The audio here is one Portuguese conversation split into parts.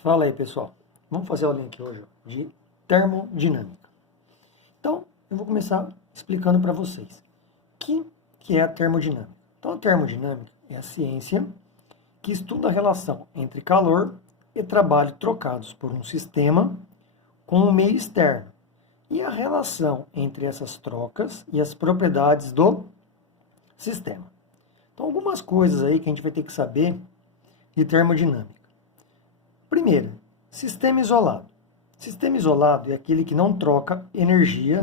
Fala aí, pessoal. Vamos fazer a aulinha aqui hoje ó, de termodinâmica. Então, eu vou começar explicando para vocês o que é a termodinâmica. Então, a termodinâmica é a ciência que estuda a relação entre calor e trabalho trocados por um sistema com o meio externo e a relação entre essas trocas e as propriedades do sistema. Então, algumas coisas aí que a gente vai ter que saber de termodinâmica. Primeiro, sistema isolado. Sistema isolado é aquele que não troca energia,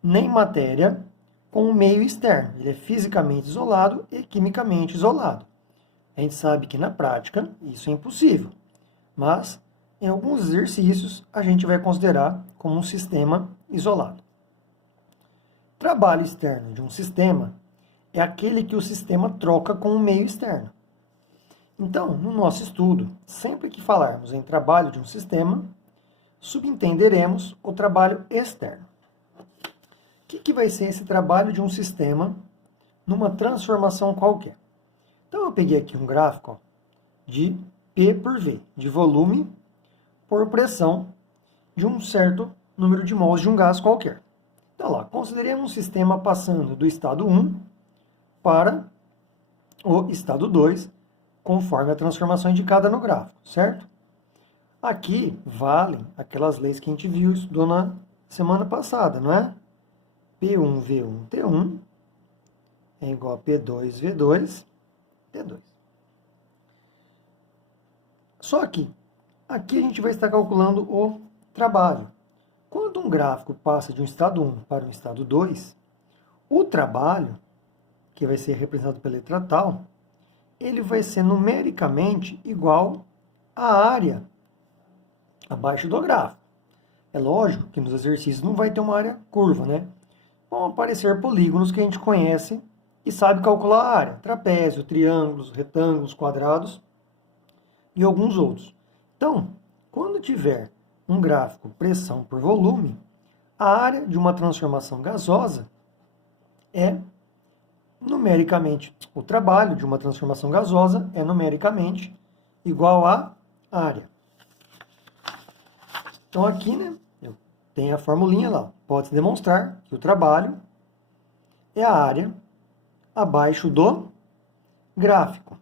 nem matéria com o meio externo. Ele é fisicamente isolado e quimicamente isolado. A gente sabe que na prática isso é impossível, mas em alguns exercícios a gente vai considerar como um sistema isolado. Trabalho externo de um sistema é aquele que o sistema troca com o meio externo. Então, no nosso estudo, sempre que falarmos em trabalho de um sistema, subentenderemos o trabalho externo. O que vai ser esse trabalho de um sistema numa transformação qualquer? Então, eu peguei aqui um gráfico de P por V, de volume por pressão de um certo número de mols de um gás qualquer. Então, lá, consideremos um sistema passando do estado 1 para o estado 2, conforme a transformação indicada no gráfico, certo? Aqui valem aquelas leis que a gente viu e estudou na semana passada, não é? P1V1T1 é igual a P2V2T2. Só que aqui a gente vai estar calculando o trabalho. Quando um gráfico passa de um estado 1 para um estado 2, o trabalho, que vai ser representado pela letra tal, ele vai ser numericamente igual à área abaixo do gráfico. É lógico que nos exercícios não vai ter uma área curva, Vão aparecer polígonos que a gente conhece e sabe calcular a área. Trapézio, triângulos, retângulos, quadrados e alguns outros. Então, quando tiver um gráfico pressão por volume, a área de uma transformação gasosa é numericamente, o trabalho de uma transformação gasosa é numericamente igual à área. Então aqui, tem a formulinha lá. Pode-se demonstrar que o trabalho é a área abaixo do gráfico.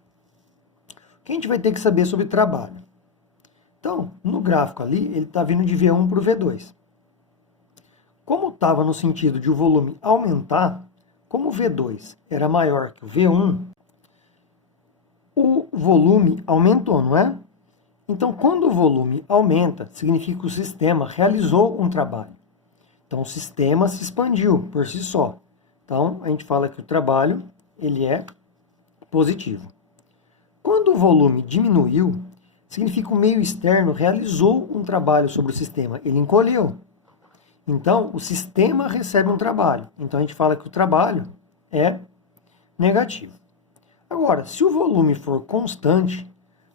O que a gente vai ter que saber sobre trabalho? Então, no gráfico ali, ele está vindo de V1 para o V2. Como estava no sentido de o volume aumentar, como o V2 era maior que o V1, o volume aumentou, não é? Então, quando o volume aumenta, significa que o sistema realizou um trabalho. Então, o sistema se expandiu por si só. Então, a gente fala que o trabalho ele é positivo. Quando o volume diminuiu, significa que o meio externo realizou um trabalho sobre o sistema. Ele encolheu. Então, o sistema recebe um trabalho. Então, a gente fala que o trabalho é negativo. Agora, se o volume for constante,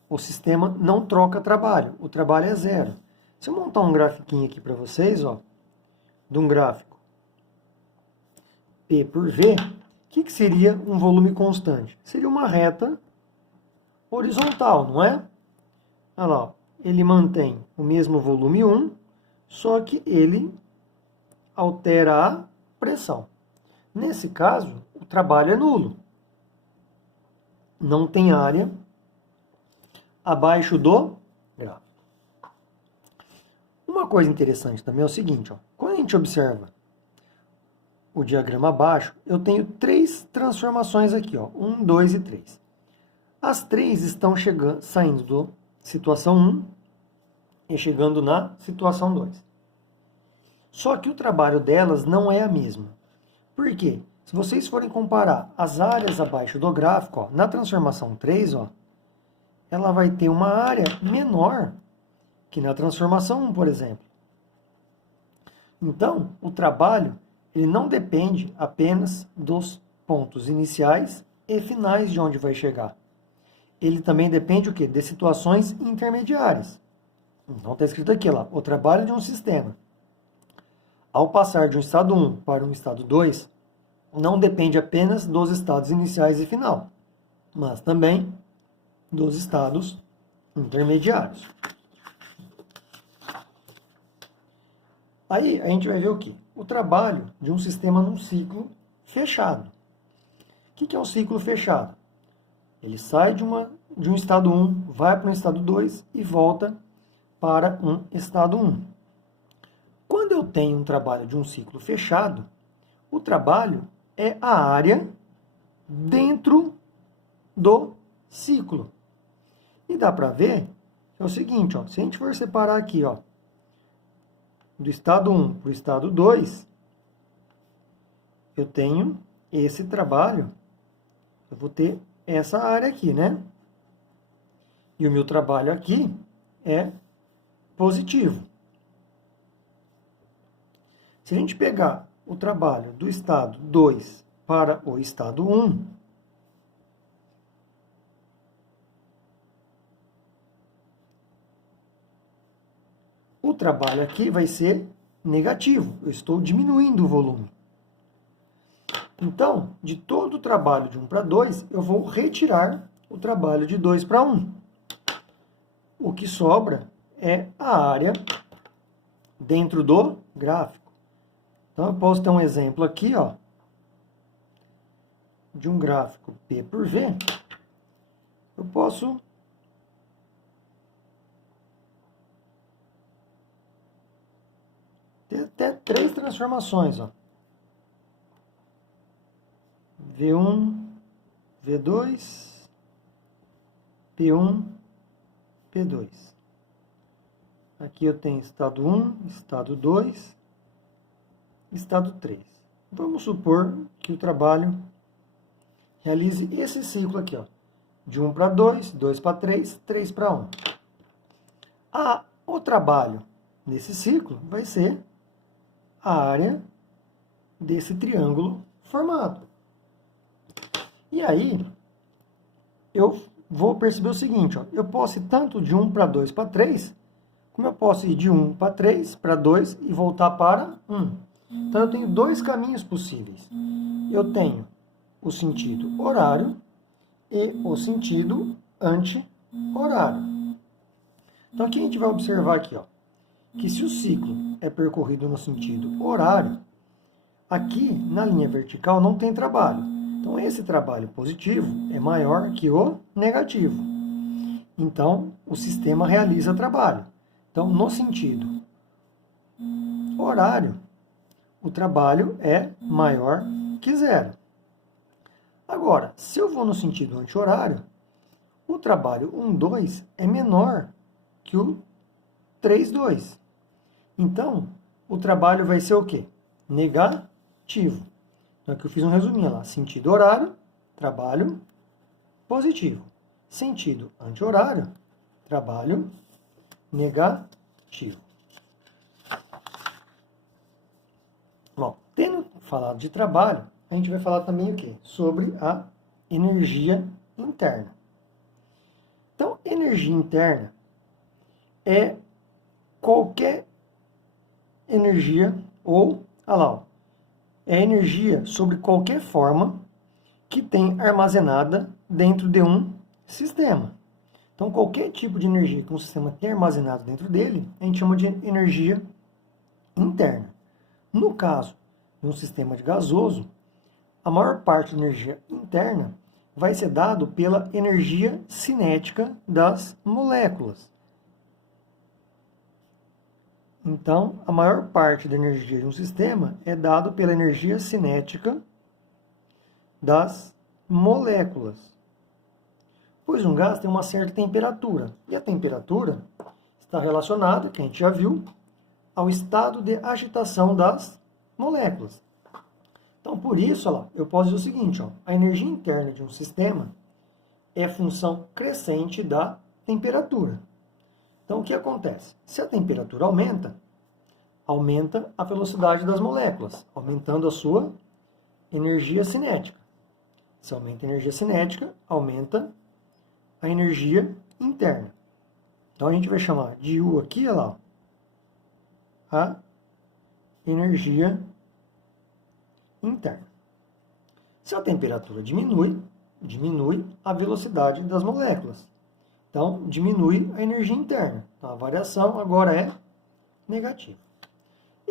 o sistema não troca trabalho. O trabalho é zero. Se eu montar um grafiquinho aqui para vocês, de um gráfico P por V, o que seria um volume constante? Seria uma reta horizontal, não é? Olha lá, ele mantém o mesmo volume 1, só que ele altera a pressão. Nesse caso, o trabalho é nulo. Não tem área abaixo do gráfico. Uma coisa interessante também é o seguinte, quando a gente observa o diagrama abaixo, eu tenho três transformações aqui, 1, 2 e 3. As três estão saindo da situação 1 e chegando na situação 2. Só que o trabalho delas não é a mesma. Por quê? Se vocês forem comparar as áreas abaixo do gráfico, na transformação 3, ela vai ter uma área menor que na transformação 1, por exemplo. Então, o trabalho ele não depende apenas dos pontos iniciais e finais de onde vai chegar. Ele também depende o quê? De situações intermediárias. Então, está escrito aqui, o trabalho de um sistema, ao passar de um estado 1 para um estado 2, não depende apenas dos estados iniciais e final, mas também dos estados intermediários. Aí a gente vai ver o quê? O trabalho de um sistema num ciclo fechado. O que é um ciclo fechado? Ele sai de um estado 1, vai para um estado 2 e volta para um estado 1. Quando eu tenho um trabalho de um ciclo fechado, o trabalho é a área dentro do ciclo. E dá para ver que é o seguinte, ó, se a gente for separar aqui, ó, do estado 1 para o estado 2, eu tenho esse trabalho, eu vou ter essa área aqui, né? E o meu trabalho aqui é positivo. Se a gente pegar o trabalho do estado 2 para o estado 1, o trabalho aqui vai ser negativo. Eu estou diminuindo o volume. Então, de todo o trabalho de 1 para 2, eu vou retirar o trabalho de 2 para 1. O que sobra é a área dentro do gráfico. Então, eu posso ter um exemplo aqui, ó, de um gráfico P por V. Eu posso ter até 3 transformações, ó. V1, V2, P1, P2. Aqui eu tenho estado 1, estado 2, estado 3. Vamos supor que o trabalho realize esse ciclo aqui, ó, de 1 para 2, 2 para 3, 3 para 1. O trabalho nesse ciclo vai ser a área desse triângulo formado. E aí, eu vou perceber o seguinte, ó, eu posso ir tanto de 1 para 2 para 3, como eu posso ir de 1 para 3, para 2 e voltar para 1. Então, eu tenho 2 caminhos possíveis. Eu tenho o sentido horário e o sentido anti-horário. Então, aqui a gente vai observar aqui, ó, que se o ciclo é percorrido no sentido horário, aqui na linha vertical não tem trabalho. Então, esse trabalho positivo é maior que o negativo. Então, o sistema realiza trabalho. Então, no sentido horário, o trabalho é maior que 0. Agora, se eu vou no sentido anti-horário, o trabalho 1,2 é menor que o 3,2. Então, o trabalho vai ser o quê? Negativo. Então, aqui eu fiz um resuminho lá. Sentido horário, trabalho positivo. Sentido anti-horário, trabalho negativo. Bom, tendo falado de trabalho, a gente vai falar também o quê? Sobre a energia interna. Então, energia interna é qualquer energia ou, olha lá, ó, é energia sobre qualquer forma que tem armazenada dentro de um sistema. Então, qualquer tipo de energia que um sistema tem armazenado dentro dele, a gente chama de energia interna. No caso de um sistema de gasoso, a maior parte da energia interna vai ser dado pela energia cinética das moléculas. Então, a maior parte da energia de um sistema é dado pela energia cinética das moléculas. Pois um gás tem uma certa temperatura, e a temperatura está relacionada, que a gente já viu, ao estado de agitação das moléculas. Então, por isso, ó, eu posso dizer o seguinte, ó, a energia interna de um sistema é função crescente da temperatura. Então, o que acontece? Se a temperatura aumenta, aumenta a velocidade das moléculas, aumentando a sua energia cinética. Se aumenta a energia cinética, aumenta a energia interna. Então, a gente vai chamar de U aqui, olha lá, a energia interna. Se a temperatura diminui, diminui a velocidade das moléculas. Então, diminui a energia interna. Então, a variação agora é negativa.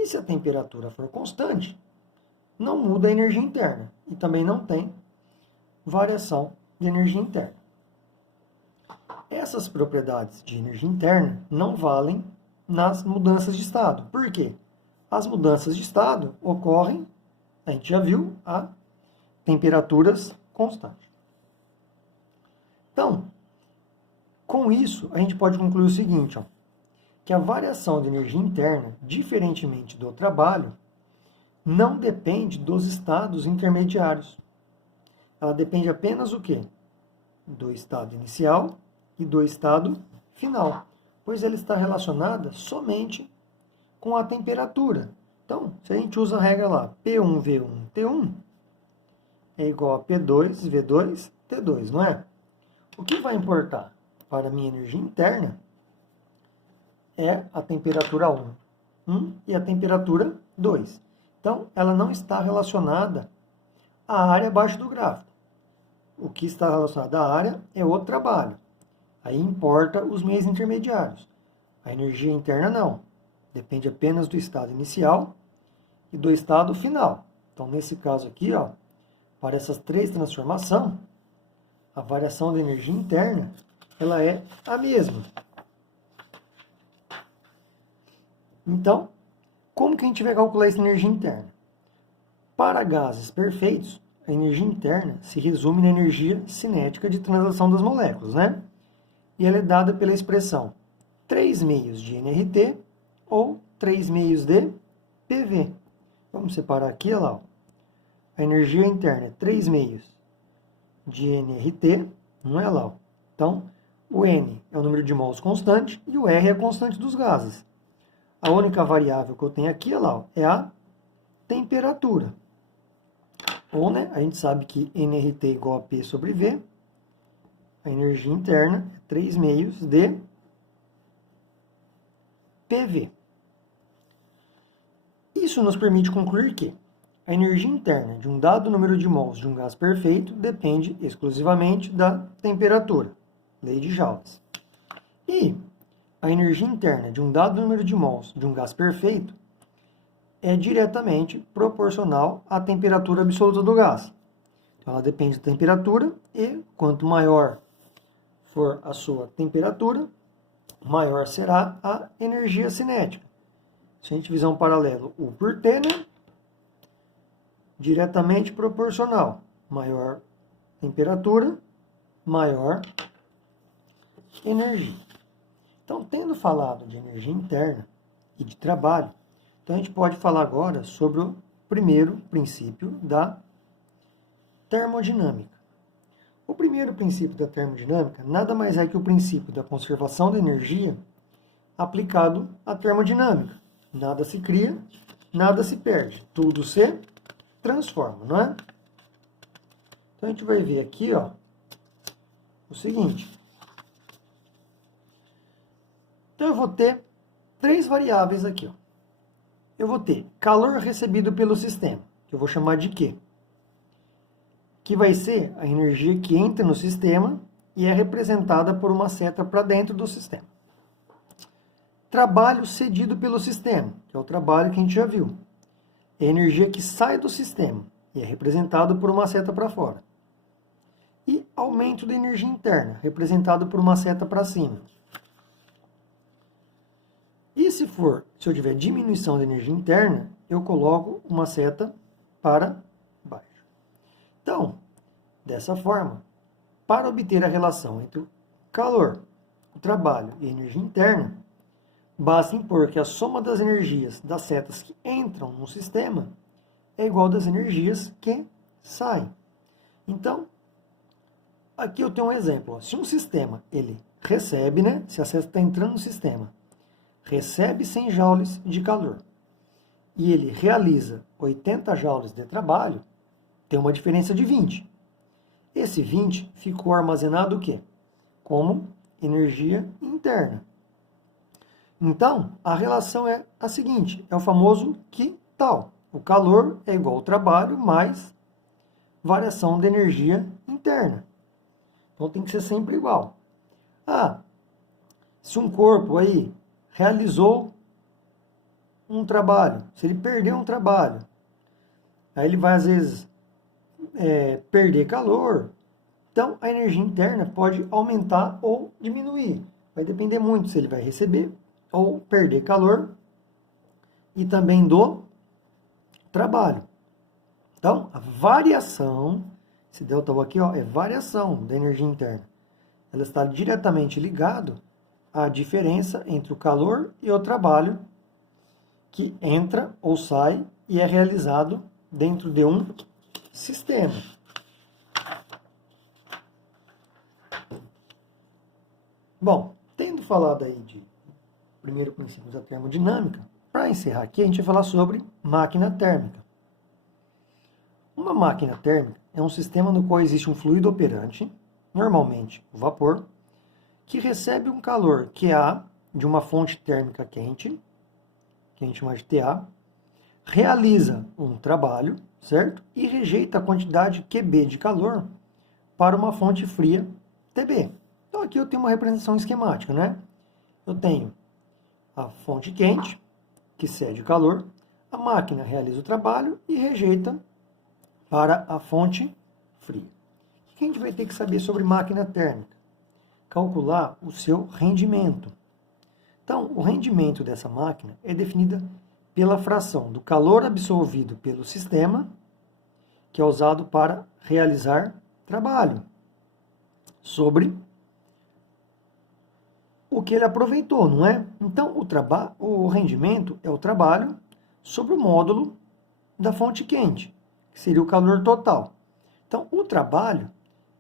E se a temperatura for constante, não muda a energia interna e também não tem variação de energia interna. Essas propriedades de energia interna não valem nas mudanças de estado. Por quê? As mudanças de estado ocorrem, a gente já viu, a temperaturas constantes. Então, com isso, a gente pode concluir o seguinte, que a variação de energia interna, diferentemente do trabalho, não depende dos estados intermediários. Ela depende apenas do quê? Do estado inicial e do estado final, pois ela está relacionada somente com a temperatura. Então, se a gente usa a regra lá, P1, V1, T1, é igual a P2, V2, T2, não é? O que vai importar para a minha energia interna é a temperatura 1 e a temperatura 2. Então, ela não está relacionada à área abaixo do gráfico. O que está relacionado à área é o trabalho. Aí importa os meios intermediários. A energia interna não. Depende apenas do estado inicial e do estado final. Então, nesse caso aqui, para essas três transformações, a variação da energia interna ela é a mesma. Então, como que a gente vai calcular essa energia interna? Para gases perfeitos, a energia interna se resume na energia cinética de translação das moléculas, né? E ela é dada pela expressão 3 meios de nRT ou 3 meios de PV. Vamos separar aqui, olha lá. A energia interna é 3 meios de nRT, não é lá. Então, o N é o número de mols constante e o R é a constante dos gases. A única variável que eu tenho aqui, olha lá, é a temperatura. Ou, né, a gente sabe que nRT é igual a P sobre V. A energia interna é 3 meios de PV. Isso nos permite concluir que a energia interna de um dado número de mols de um gás perfeito depende exclusivamente da temperatura, lei de Joule. E a energia interna de um dado número de mols de um gás perfeito é diretamente proporcional à temperatura absoluta do gás. Então, ela depende da temperatura e quanto maior for a sua temperatura, maior será a energia cinética. Se a gente fizer um paralelo U por T, né? Diretamente proporcional. Maior temperatura, maior energia. Então, tendo falado de energia interna e de trabalho, então a gente pode falar agora sobre o primeiro princípio da termodinâmica. O primeiro princípio da termodinâmica nada mais é que o princípio da conservação da energia aplicado à termodinâmica. Nada se cria, nada se perde. Tudo se transforma, não é? Então a gente vai ver aqui, o seguinte. Então eu vou ter três variáveis aqui, Eu vou ter calor recebido pelo sistema, que eu vou chamar de Q, que vai ser a energia que entra no sistema e é representada por uma seta para dentro do sistema. Trabalho cedido pelo sistema, que é o trabalho que a gente já viu. É a energia que sai do sistema e é representado por uma seta para fora. E aumento da energia interna, representado por uma seta para cima. E se eu tiver diminuição da energia interna, eu coloco uma seta para baixo. Então, dessa forma, para obter a relação entre o calor, o trabalho e a energia interna, basta impor que a soma das energias das setas que entram no sistema é igual das energias que saem. Então, aqui eu tenho um exemplo. Se um sistema ele recebe, se a seta está entrando no sistema, recebe 100 joules de calor e ele realiza 80 joules de trabalho, tem uma diferença de 20. Esse 20 ficou armazenado o quê? Como energia interna. Então, a relação é a seguinte, é o famoso que tal. O calor é igual ao trabalho mais variação de energia interna. Então, tem que ser sempre igual. Se um corpo aí realizou um trabalho, se ele perder um trabalho, aí ele vai às vezes perder calor. Então a energia interna pode aumentar ou diminuir. Vai depender muito se ele vai receber ou perder calor e também do trabalho. Então a variação, esse delta U aqui, ó, é variação da energia interna. Ela está diretamente ligada à diferença entre o calor e o trabalho que entra ou sai e é realizado dentro de um sistema. Bom, tendo falado aí de primeiro princípio da termodinâmica, para encerrar aqui a gente vai falar sobre máquina térmica. Uma máquina térmica é um sistema no qual existe um fluido operante, normalmente o vapor, que recebe um calor QA de uma fonte térmica quente, que a gente chama de TA, realiza um trabalho, certo? E rejeita a quantidade QB de calor para uma fonte fria, TB. Então aqui eu tenho uma representação esquemática, né? Eu tenho a fonte quente, que cede calor, a máquina realiza o trabalho e rejeita para a fonte fria. O que a gente vai ter que saber sobre máquina térmica? Calcular o seu rendimento. Então, o rendimento dessa máquina é definida pela fração do calor absorvido pelo sistema, que é usado para realizar trabalho, sobre o que ele aproveitou, não é? Então, o rendimento é o trabalho sobre o módulo da fonte quente, que seria o calor total. Então, o trabalho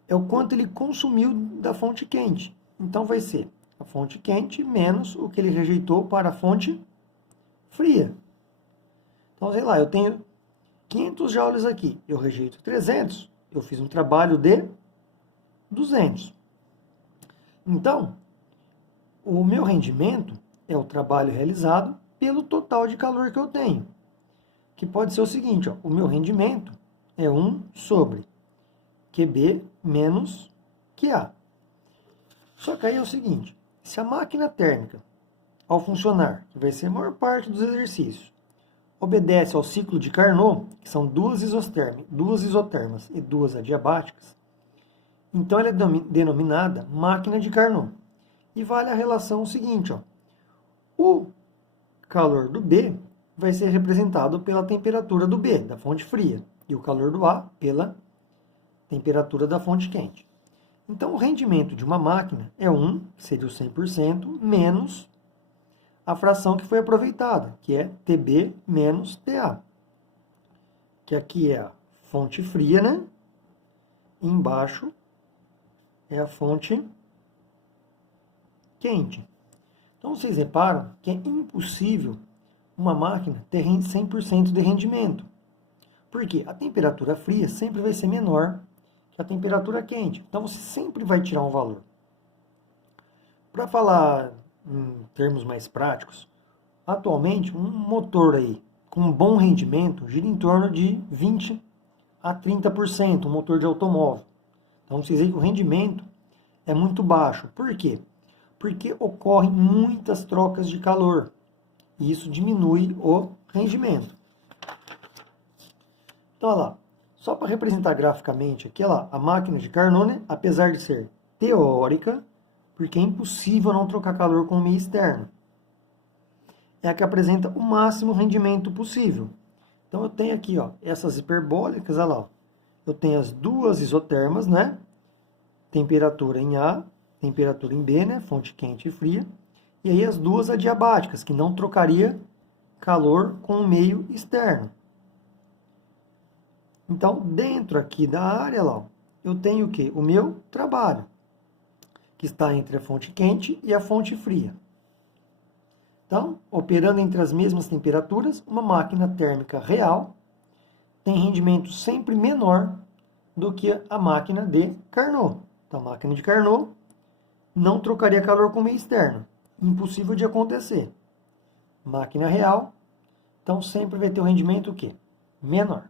é o quanto ele consumiu da fonte quente. Então, vai ser a fonte quente menos o que ele rejeitou para a fonte fria. Então, sei lá, eu tenho 500 joules aqui, eu rejeito 300, eu fiz um trabalho de 200. Então, o meu rendimento é o trabalho realizado pelo total de calor que eu tenho. Que pode ser o seguinte, ó, o meu rendimento é 1 sobre QB menos QA. Só que aí é o seguinte, se a máquina térmica, ao funcionar, que vai ser a maior parte dos exercícios, obedece ao ciclo de Carnot, que são duas isotermas e duas adiabáticas, então ela é denominada máquina de Carnot. E vale a relação seguinte, ó, o calor do B vai ser representado pela temperatura do B, da fonte fria, e o calor do A pela temperatura da fonte quente. Então, o rendimento de uma máquina é 1, que seria o 100%, menos a fração que foi aproveitada, que é TB menos TA. Que aqui é a fonte fria, né? E embaixo é a fonte quente. Então, vocês reparam que é impossível uma máquina ter 100% de rendimento. Porque a temperatura fria sempre vai ser menor que a temperatura quente. Então, você sempre vai tirar um valor. Para falar em termos mais práticos, atualmente, um motor aí com um bom rendimento gira em torno de 20 a 30%, um motor de automóvel. Então, vocês veem que o rendimento é muito baixo. Por quê? Porque ocorrem muitas trocas de calor. E isso diminui o rendimento. Então, olha lá. Só para representar graficamente aqui, olha lá, a máquina de Carnot, apesar de ser teórica, porque é impossível não trocar calor com o meio externo, é a que apresenta o máximo rendimento possível. Então, eu tenho aqui, ó, essas hiperbólicas, olha lá. Ó. Eu tenho as duas isotermas, né? Temperatura em A, temperatura em B, né? Fonte quente e fria. E aí as duas adiabáticas, que não trocaria calor com o meio externo. Então, dentro aqui da área, lá, eu tenho o quê? O meu trabalho, que está entre a fonte quente e a fonte fria. Então, operando entre as mesmas temperaturas, uma máquina térmica real tem rendimento sempre menor do que a máquina de Carnot. Então, a máquina de Carnot não trocaria calor com o meio externo. Impossível de acontecer. Máquina real, então sempre vai ter um rendimento o quê? Menor.